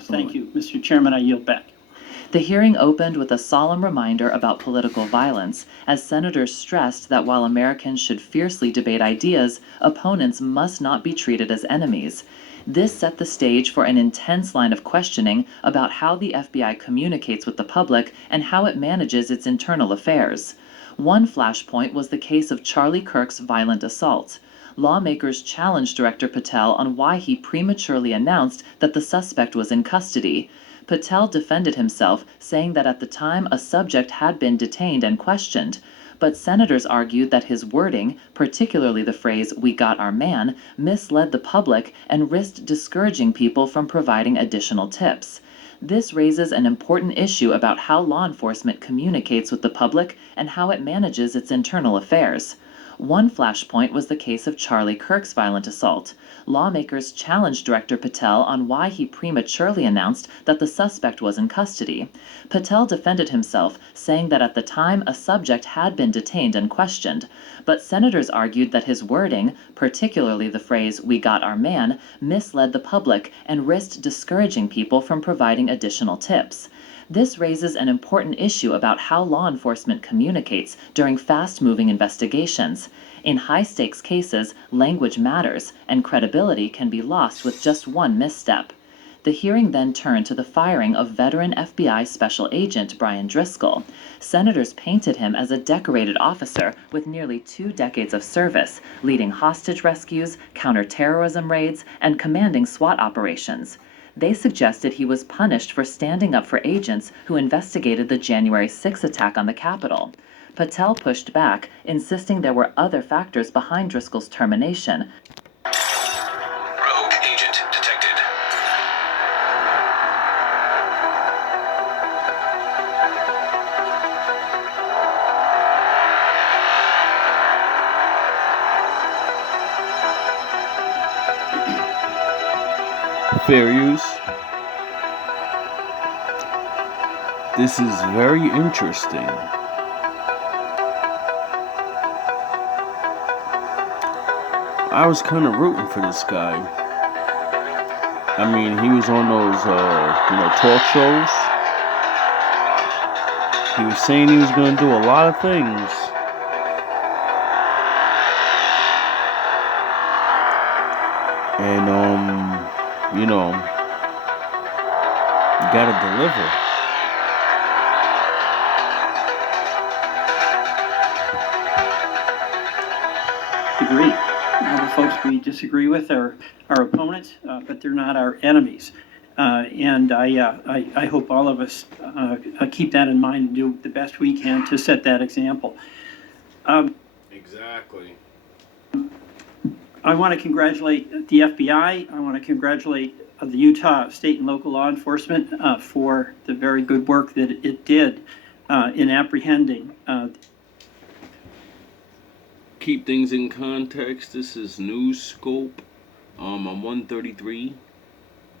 Thank you. Mr. Chairman, I yield back. The hearing opened with a solemn reminder about political violence, as senators stressed that while Americans should fiercely debate ideas, opponents must not be treated as enemies. This set the stage for an intense line of questioning about how the FBI communicates with the public and how it manages its internal affairs. One flashpoint was the case of Charlie Kirk's violent assault. Lawmakers challenged Director Patel on why he prematurely announced that the suspect was in custody. Patel defended himself, saying that at the time a subject had been detained and questioned. But senators argued that his wording, particularly the phrase, "we got our man," misled the public and risked discouraging people from providing additional tips. This raises an important issue about how law enforcement communicates with the public and how it manages its internal affairs. One flashpoint was the case of Charlie Kirk's violent assault. Lawmakers challenged Director Patel on why he prematurely announced that the suspect was in custody. Patel defended himself, saying that at the time a subject had been detained and questioned. But senators argued that his wording, particularly the phrase, "we got our man," misled the public and risked discouraging people from providing additional tips. This raises an important issue about how law enforcement communicates during fast-moving investigations. In high-stakes cases, language matters, and credibility can be lost with just one misstep. The hearing then turned to the firing of veteran FBI Special Agent Brian Driscoll. Senators painted him as a decorated officer with nearly 2 decades of service, leading hostage rescues, counterterrorism raids, and commanding SWAT operations. They suggested he was punished for standing up for agents who investigated the January 6 attack on the Capitol. Patel pushed back, insisting there were other factors behind Driscoll's termination. Rogue agent detected. Fair use. This is very interesting. I was kind of rooting for this guy. I mean, he was on those, talk shows. He was saying he was going to do a lot of things. And, you gotta deliver. Agree. The folks we disagree with are our opponents, but they're not our enemies. And I hope all of us keep that in mind and do the best we can to set that example. Exactly. I want to congratulate the FBI. I want to congratulate the Utah state and local law enforcement for the very good work that it did in apprehending. Keep things in context. This is News Scope. I'm 133.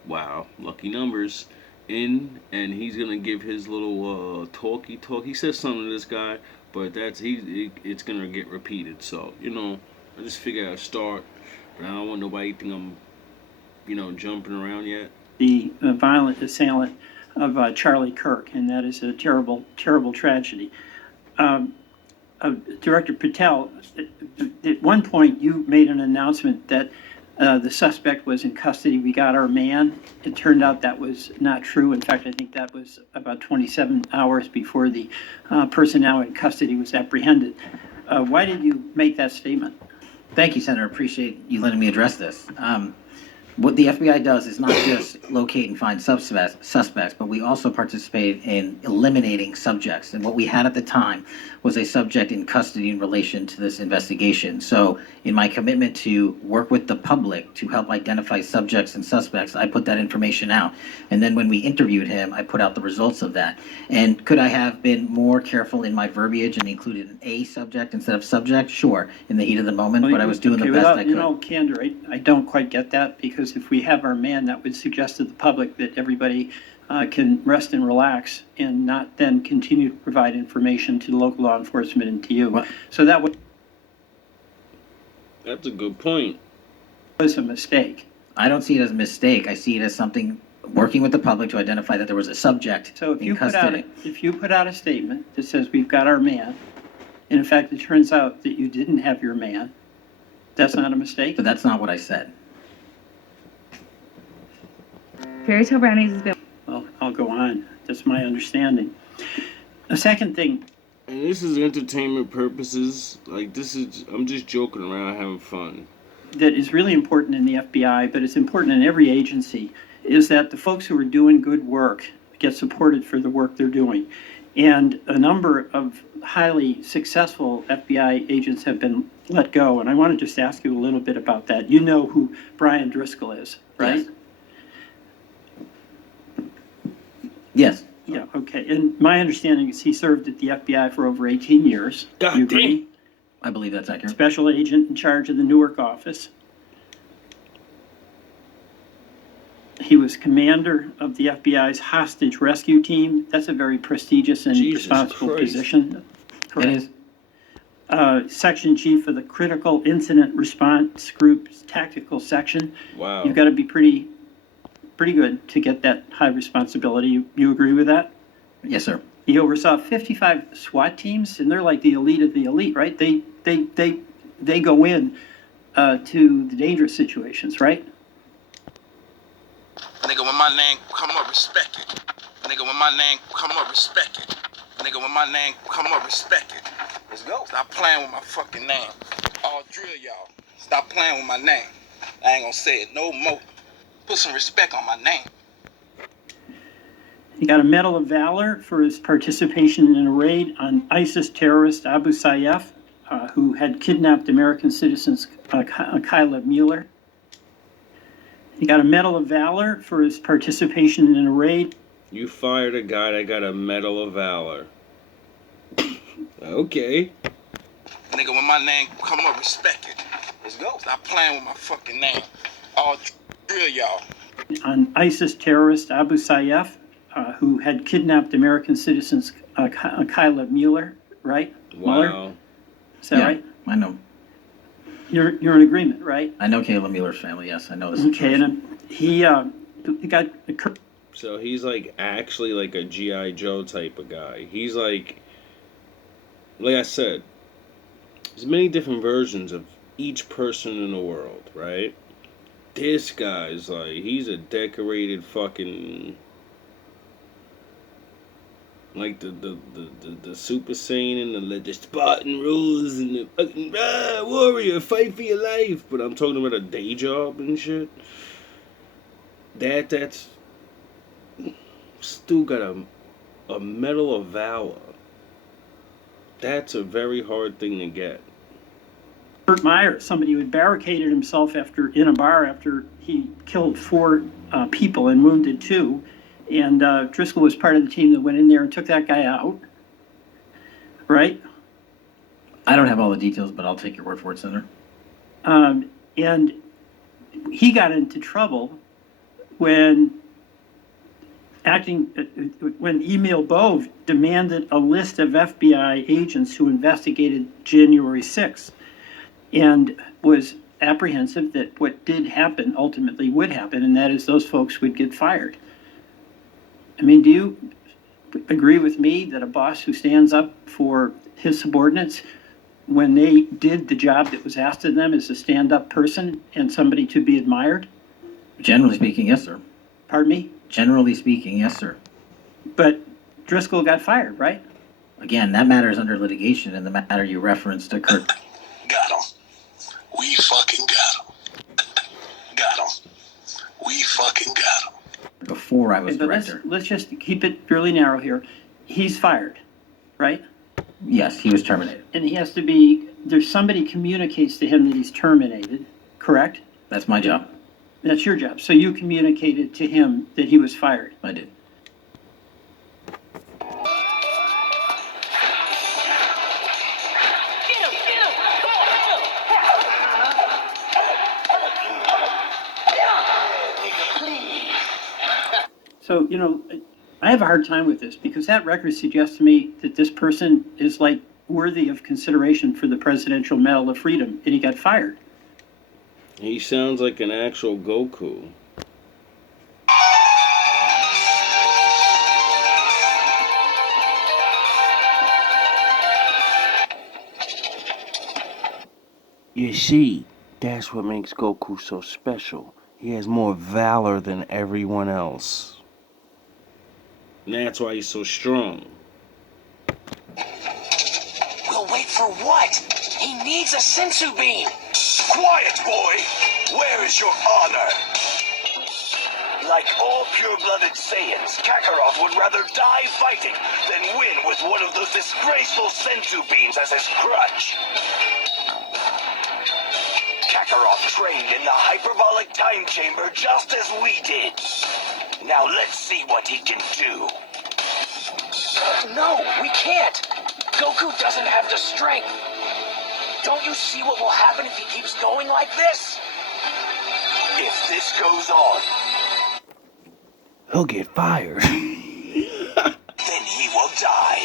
Wow, lucky numbers. And he's gonna give his little talk. He says something to this guy, but it's gonna get repeated. So I just figured I'd start. But I don't want nobody to think I'm, jumping around yet. The violent assailant of Charlie Kirk, and that is a terrible, terrible tragedy. Director Patel, at one point you made an announcement that the suspect was in custody. We got our man. It turned out that was not true. In fact, I think that was about 27 hours before the person now in custody was apprehended. Why did you make that statement? Thank you, Senator. Appreciate you letting me address this. What the FBI does is not just locate and find suspects, but we also participate in eliminating subjects. And what we had at the time was a subject in custody in relation to this investigation. So in my commitment to work with the public to help identify subjects and suspects, I put that information out. And then when we interviewed him, I put out the results of that. And could I have been more careful in my verbiage and included an A subject instead of subject? Sure, in the heat of the moment, but I was doing the best I could. Candor, I don't quite get that, because if we have our man, that would suggest to the public that everybody can rest and relax and not then continue to provide information to local law enforcement and to you. Well, so that That's a good point. was a mistake. I don't see it as a mistake. I see it as something working with the public to identify that there was a subject So if in you put out, custody. if you put out a statement that says, we've got our man, and in fact, it turns out that you didn't have your man, that's not a mistake? But that's not what I said. Fairy Tale Brownies has been. Well, I'll go on. That's my understanding. The second thing, And this is entertainment purposes. Like, I'm just joking around, having fun. that is really important in the FBI, but it's important in every agency, is that the folks who are doing good work get supported for the work they're doing. And a number of highly successful FBI agents have been let go, and I want to just ask you a little bit about that. You know who Brian Driscoll is, right? Yes. Yeah, okay. And my understanding is he served at the FBI for over 18 years. God You agree? damn. I believe that's accurate. Special agent in charge of the Newark office. He was commander of the FBI's hostage rescue team. That's a very prestigious and Jesus responsible Christ. position. It is. Section chief of the Critical Incident Response Group's tactical section. Wow. You've got to be pretty good to get that high responsibility. You agree with that? Yes, sir. He oversaw 55 SWAT teams, and they're like the elite of the elite, right? They go in to the dangerous situations, right? Nigga, when my name come up, respect it. Nigga, when my name come up, respect it. Nigga, when my name come up, respect it. Let's go. Stop playing with my fucking name. I'll drill y'all. Stop playing with my name. I ain't gonna say it no more. Put some respect on my name. He got a Medal of Valor for his participation in a raid on ISIS terrorist Abu Sayyaf, who had kidnapped American citizens Kyla Mueller. He got a Medal of Valor for his participation in a raid. You fired a guy that got a Medal of Valor. Okay. Nigga, when my name come up, respect it. Let's go. Stop playing with my fucking name. I'll drill y'all. On ISIS terrorist Abu Sayyaf, who had kidnapped American citizens Kyla Mueller, right? Mueller? Wow. Is that Yeah, right? I know. You're in agreement, right? I know Kayla Mueller's family. Yes, I know this. Okay, and he got So he's like actually like a G.I. Joe type of guy. He's like I said, there's many different versions of each person in the world, right? This guy's like, he's a decorated fucking, like the Super Saiyan and the Spartan rules and the fucking warrior, fight for your life. But I'm talking about a day job and shit. That's still got a Medal of Valor. That's a very hard thing to get. Kurt Meyer, somebody who had barricaded himself in a bar after he killed 4 people and wounded 2. And Driscoll was part of the team that went in there and took that guy out. Right? I don't have all the details, but I'll take your word for it, Senator. And he got into trouble when Emil Bove demanded a list of FBI agents who investigated January 6th and was apprehensive that what did happen ultimately would happen, and that is those folks would get fired. I mean, do you agree with me that a boss who stands up for his subordinates when they did the job that was asked of them is a stand-up person and somebody to be admired? Generally speaking, yes, sir. Pardon me? Generally speaking, yes, sir. But Driscoll got fired, right? Again, that matter is under litigation, and the matter you referenced occurred. Got him. We fucking got him. Got him. We fucking got him. Before I was But director. let's just keep it really narrow here. He's fired, right? Yes, he was terminated. And he has to there's somebody communicates to him that he's terminated, correct? That's my job. That's your job. So you communicated to him that he was fired. I did. So, I have a hard time with this because that record suggests to me that this person is like worthy of consideration for the Presidential Medal of Freedom, and he got fired. He sounds like an actual Goku. You see, that's what makes Goku so special. He has more valor than everyone else. And that's why he's so strong. We'll wait for what? He needs a sensu bean. Quiet, boy. Where is your honor? Like all pure-blooded Saiyans, Kakarot would rather die fighting than win with one of those disgraceful sensu beans as his crutch. Kakarot trained in the hyperbolic time chamber just as we did. Now let's see what he can do. No, we can't. Goku doesn't have the strength. Don't you see what will happen if he keeps going like this? If this goes on, He'll get fired. then he will die.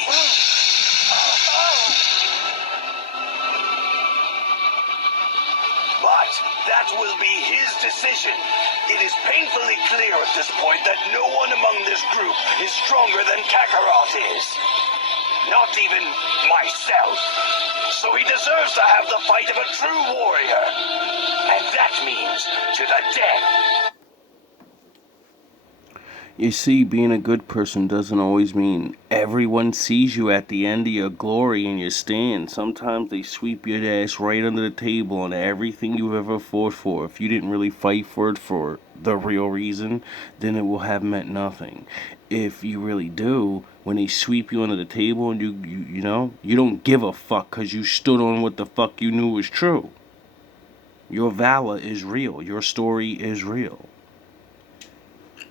But that will be his decision. It is painfully clear at this point that no one among this group is stronger than Kakarot is. Not even myself. So he deserves to have the fight of a true warrior. And that means to the death. You see, being a good person doesn't always mean everyone sees you at the end of your glory in your stand. Sometimes they sweep your ass right under the table on everything you've ever fought for. If you didn't really fight for it for the real reason, then it will have meant nothing. If you really do, when they sweep you under the table and you don't give a fuck because you stood on what the fuck you knew was true. Your valor is real. Your story is real.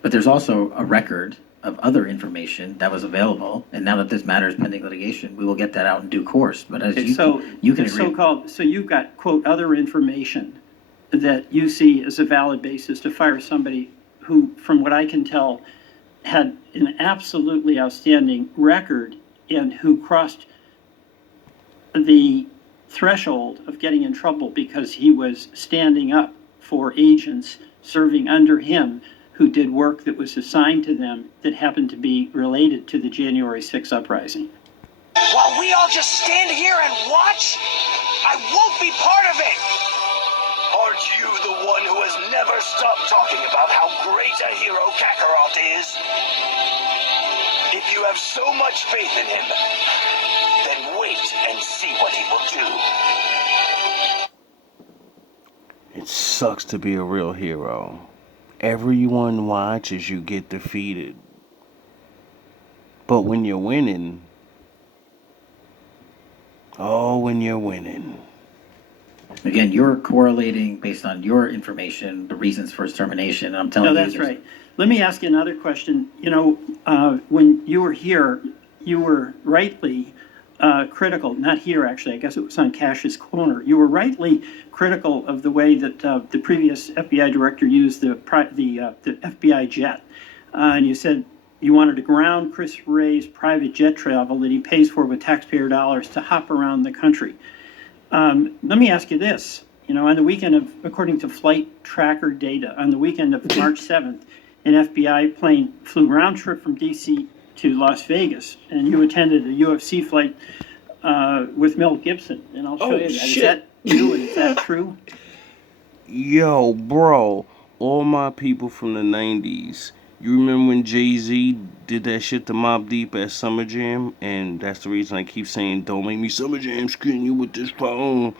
But there's also a record of other information that was available, and now that this matter is pending litigation, we will get that out in due course. But as you can agree. So you've got, quote, other information that you see as a valid basis to fire somebody who, from what I can tell, had an absolutely outstanding record and who crossed the threshold of getting in trouble because he was standing up for agents serving under him who did work that was assigned to them that happened to be related to the January 6th uprising. While we all just stand here and watch, I won't be part of it. Aren't you the one who has never stopped talking about how great a hero Kakarot is? If you have so much faith in him, then wait and see what he will do. It sucks to be a real hero. Everyone watches you get defeated. But when you're winning, when you're winning. Again, you're correlating based on your information the reasons for his termination. And I'm telling No, you. that's right. Let me ask you another question. When you were here, you were rightly critical, not here actually, I guess it was on Cash's Corner. You were rightly critical of the way that the previous FBI director used the FBI jet. And you said you wanted to ground Chris Wray's private jet travel that he pays for with taxpayer dollars to hop around the country. Let me ask you this. On the weekend of, according to flight tracker data, on the weekend of March 7th, an FBI plane flew round trip from D.C. to Las Vegas, and you attended a UFC fight with Mel Gibson, and I'll show you that. Shit. Is that you, and is that true? Yo, bro, all my people from the 90s, you remember when Jay-Z did that shit to Mobb Deep at Summer Jam? And that's the reason I keep saying, don't make me Summer Jam screen you with this phone.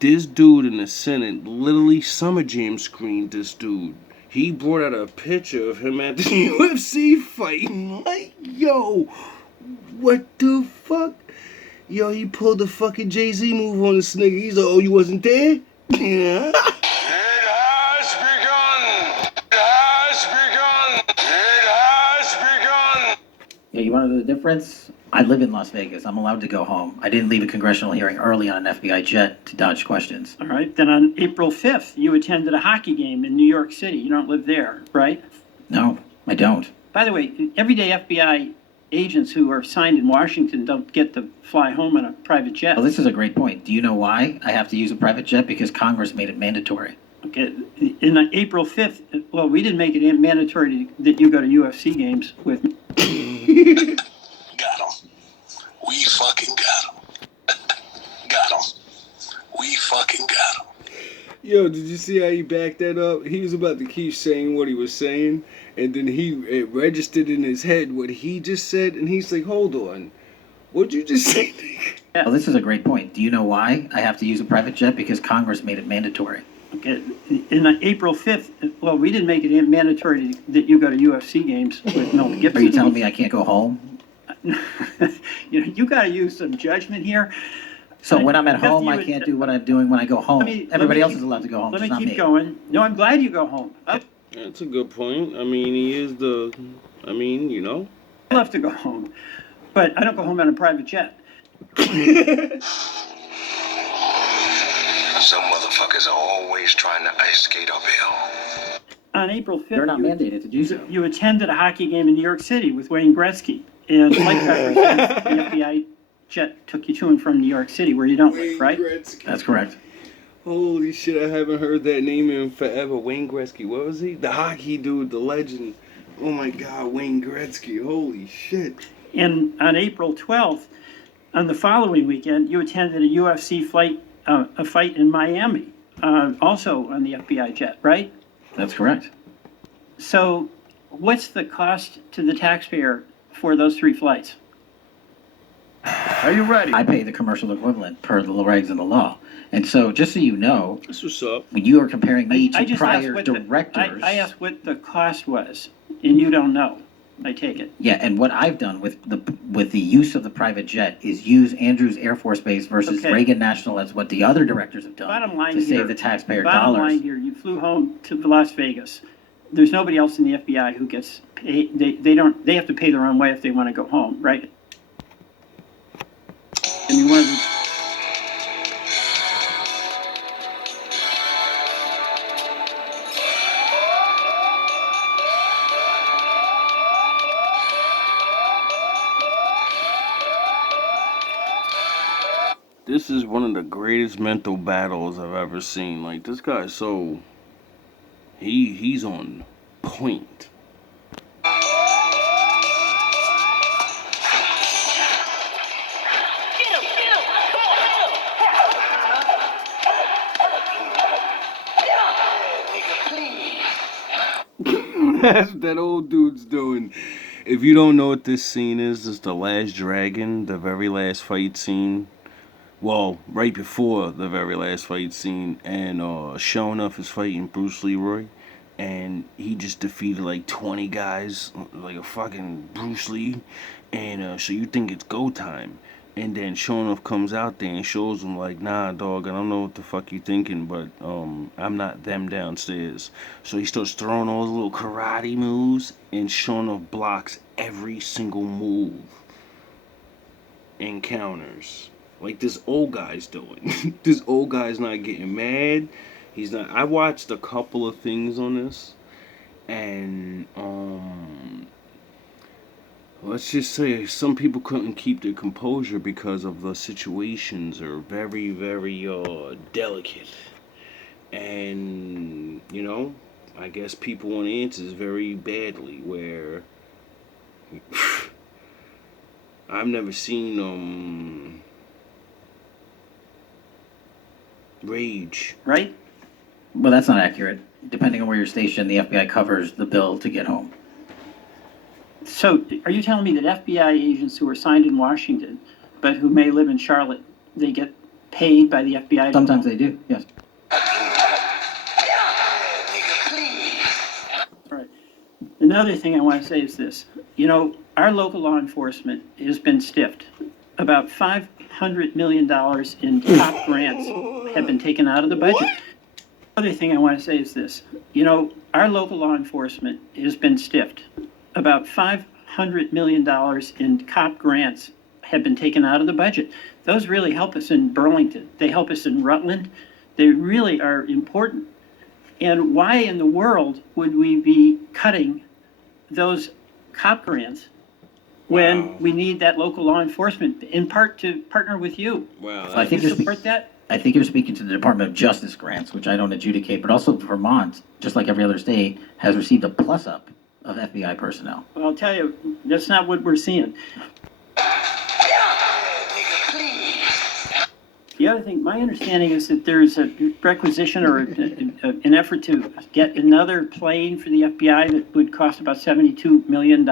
This dude in the Senate literally Summer Jam screened this dude. He brought out a picture of him at the UFC fight. Like, yo, what the fuck? Yo, he pulled the fucking Jay-Z move on this nigga. He's like, oh, you wasn't there? Yeah. It has begun. It has begun. It has begun. Yeah, you want to know the difference? I live in Las Vegas. I'm allowed to go home. I didn't leave a congressional hearing early on an FBI jet to dodge questions. All right, then on April 5th, you attended a hockey game in New York City. You don't live there, right? No, I don't. By the way, everyday FBI agents who are assigned in Washington don't get to fly home on a private jet. Well, this is a great point. Do you know why I have to use a private jet? Because Congress made it mandatory. Okay, in April 5th, well, we didn't make it mandatory that you go to UFC games with me. Got him. We fucking got him. Got him. We fucking Yo, did you see how he backed that up? He was about to keep saying what he was saying, and then it registered in his head what he just said, and he's like, hold on. What'd you just say? Well, this is a great point. Do you know why I have to use a private jet? Because Congress made it mandatory. Okay. In April 5th, well, we didn't make it mandatory that you go to UFC games with Mel Gibson. Are you telling me I can't go home? You got to use some judgment here. So when I'm at Because home, you I would- can't do what I'm doing when I go home. let Everybody me else keep- is allowed to go home, Let just me not keep me. going. No, I'm glad you go home. That's a good point. I mean, he is the, I mean, you know. I love to go home, but I don't go home on a private jet. Some motherfuckers are always trying to ice skate uphill. On April 5th, They're not mandated to do so. you attended a hockey game in New York City with Wayne Gretzky, and flight representatives, the FBI jet took you to and from New York City, where you don't live, right? That's correct. Holy shit, I haven't heard that name in forever. Wayne Gretzky, what was he? The hockey dude, the legend. Oh my god, Wayne Gretzky, holy shit. And on April 12th, on the following weekend, you attended a UFC a fight in Miami, also on the FBI jet, right? That's correct. So what's the cost to the taxpayer for those 3 flights? Are you ready? I pay the commercial equivalent per the regs and the law. And so, just so you know, That's what's up. when you are comparing me I to just prior asked what directors. I asked what the cost was, and you don't know, I take it. Yeah, and what I've done with the use of the private jet is use Andrews Air Force Base versus Okay. Reagan National. That's what the other directors have done Bottom line to here. save the taxpayer Bottom dollars. line here, you flew home to Las Vegas. There's nobody else in the FBI who gets paid. They have to pay their own way if they want to go home, right? I mean, one of the, This is one of the greatest mental battles I've ever seen. Like, this guy's so... He's on point. That's what that old dude's doing. If you don't know what this scene is, it's the last dragon, the very last fight scene. Well, right before the very last fight scene, and Shonuff is fighting Bruce Leroy, and he just defeated like 20 guys, like a fucking Bruce Lee, and so you think it's go time. And then Shonuff comes out there and shows him like, nah, dog, I don't know what the fuck you thinking, but I'm not them downstairs. So he starts throwing all the little karate moves, and Shonuff blocks every single move and counters. Like this old guy's doing. This old guy's not getting mad. He's not. I watched a couple of things on this, and let's just say some people couldn't keep their composure because of the situations are very, very delicate. And, you know, I guess people want answers very badly, where I've never seen rage. right? Well, that's not accurate. Depending on where you're stationed, the FBI covers the bill to get home. So are you telling me that FBI agents who are signed in Washington, but who may live in Charlotte, they get paid by the FBI? Sometimes they do, yes. All right. Another thing I want to say is this. You know, our local law enforcement has been stiffed. About $500 million in top grants have been taken out of the budget. Other thing I want to say is this. You know, our local law enforcement has been stiffed. About $500 million in cop grants have been taken out of the budget. Those really help us in Burlington. They help us in Rutland. They really are important. And why in the world would we be cutting those cop grants when Wow. we need that local law enforcement, in part to partner with you? Wow. I think You you're support that? I think you're speaking to the Department of Justice grants, which I don't adjudicate, but also Vermont, just like every other state, has received a plus-up of FBI personnel. Well, I'll tell you, that's not what we're seeing. The other thing, my understanding is that there's a requisition or an effort to get another plane for the FBI that would cost about $72 million.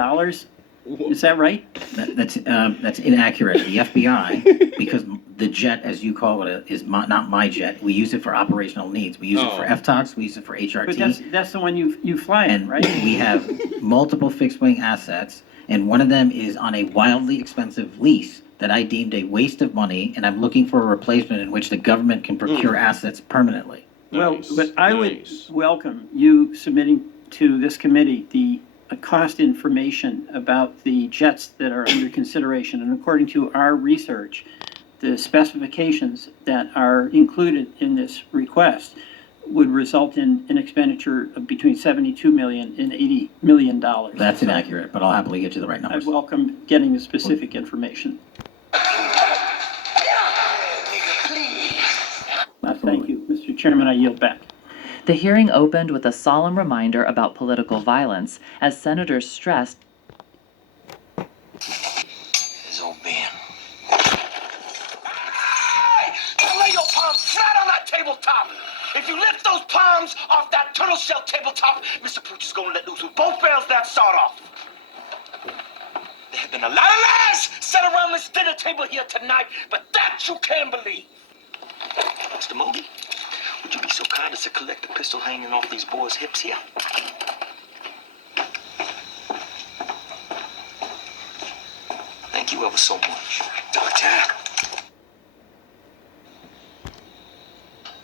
Is that right? That's inaccurate. The FBI, because the jet, as you call it, is not my jet. We use it for operational needs. We use it for FTOX. We use it for HRT. But that's the one you fly in, And right? we have multiple fixed-wing assets, and one of them is on a wildly expensive lease that I deemed a waste of money, and I'm looking for a replacement in which the government can procure assets permanently. Well, Nice, but I would nice. welcome you submitting to this committee the cost information about the jets that are under consideration. And according to our research, the specifications that are included in this request would result in an expenditure of between $72 million and $80 million. That's inaccurate, but I'll happily get you the right I numbers. welcome getting the specific information. Thank you, Mr. Chairman. I yield back. The hearing opened with a solemn reminder about political violence as senators stressed His old man. Hey! Lay your palms flat on that tabletop! If you lift those palms off that turtle shell tabletop, Mr. Preacher's gonna let loose with both barrels that sawed off. There have been a lot of lies set around this dinner table here tonight, but that you can believe. Mr. Moody, would you be so kind as to collect the pistol hanging off these boys' hips here? Thank you ever so much. Doctor.